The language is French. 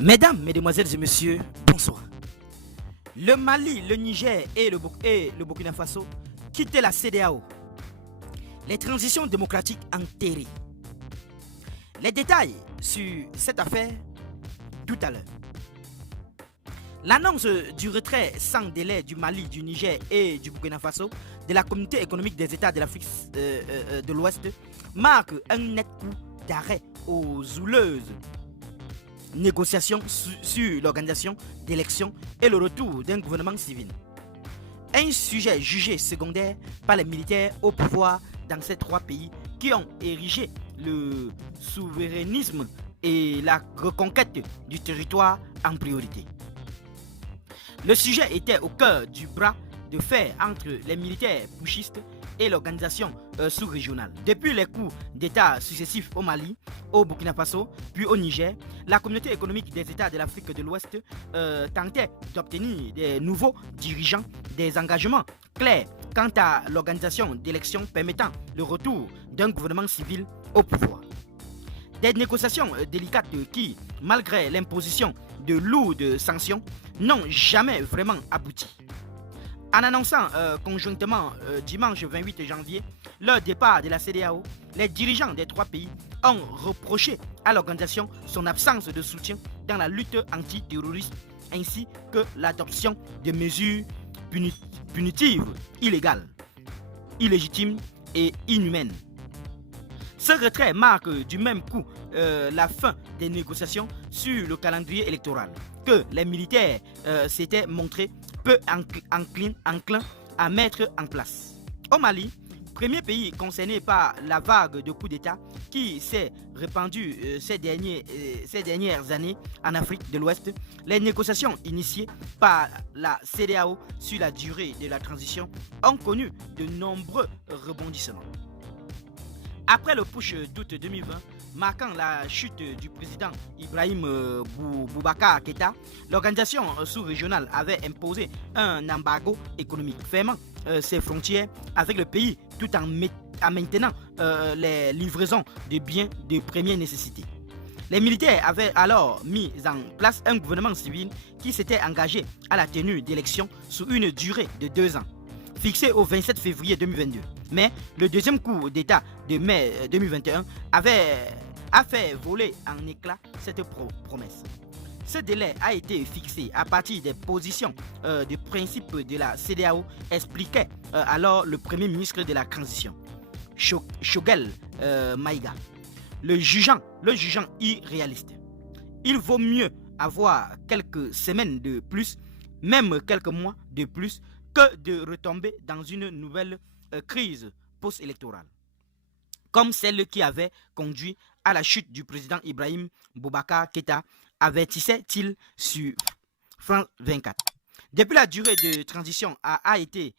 Mesdames, Mesdemoiselles et Messieurs, bonsoir. Le Mali, le Niger et le Burkina Faso quittent la CEDEAO. Les transitions démocratiques enterrées. Les détails sur cette affaire tout à l'heure. L'annonce du retrait sans délai du Mali, du Niger et du Burkina Faso de la communauté économique des États de l'Afrique de l'Ouest marque un net coup d'arrêt aux houleuses négociations sur l'organisation d'élections et le retour d'un gouvernement civil. Un sujet jugé secondaire par les militaires au pouvoir dans ces trois pays qui ont érigé le souverainisme et la reconquête du territoire en priorité. Le sujet était au cœur du bras de fer entre les militaires putschistes et l'organisation sous-régionale. Depuis les coups d'État successifs au Mali, au Burkina Faso, puis au Niger, la communauté économique des États de l'Afrique de l'Ouest tentait d'obtenir des nouveaux dirigeants, des engagements clairs quant à l'organisation d'élections permettant le retour d'un gouvernement civil au pouvoir. Des négociations délicates qui, malgré l'imposition de lourdes sanctions, n'ont jamais vraiment abouti. En annonçant conjointement dimanche 28 janvier leur départ de la CEDEAO, les dirigeants des trois pays ont reproché à l'organisation son absence de soutien dans la lutte antiterroriste ainsi que l'adoption de mesures punitives illégales, illégitimes et inhumaines. Ce retrait marque du même coup la fin des négociations sur le calendrier électoral que les militaires s'étaient montrés peu enclins à mettre en place. Au Mali, premier pays concerné par la vague de coups d'État qui s'est répandue ces dernières années en Afrique de l'Ouest, les négociations initiées par la CEDEAO sur la durée de la transition ont connu de nombreux rebondissements. Après le putsch d'août 2020, marquant la chute du président Ibrahim Boubacar Keïta, l'organisation sous-régionale avait imposé un embargo économique fermant ses frontières avec le pays tout en maintenant les livraisons de biens de première nécessité. Les militaires avaient alors mis en place un gouvernement civil qui s'était engagé à la tenue d'élections sous une durée de 2 ans, fixé au 27 février 2022. Mais le deuxième coup d'État de mai 2021 a fait voler en éclats cette promesse. Ce délai a été fixé à partir des positions de principe de la CEDEAO, expliquait alors le premier ministre de la transition, Choguel Maïga, le jugeant irréaliste. Il vaut mieux avoir quelques semaines de plus, même quelques mois de plus, que de retomber dans une nouvelle crise post-électorale, comme celle qui avait conduit à la chute du président Ibrahim Boubacar Keïta, avertissait-il sur France 24. Depuis la durée de transition a été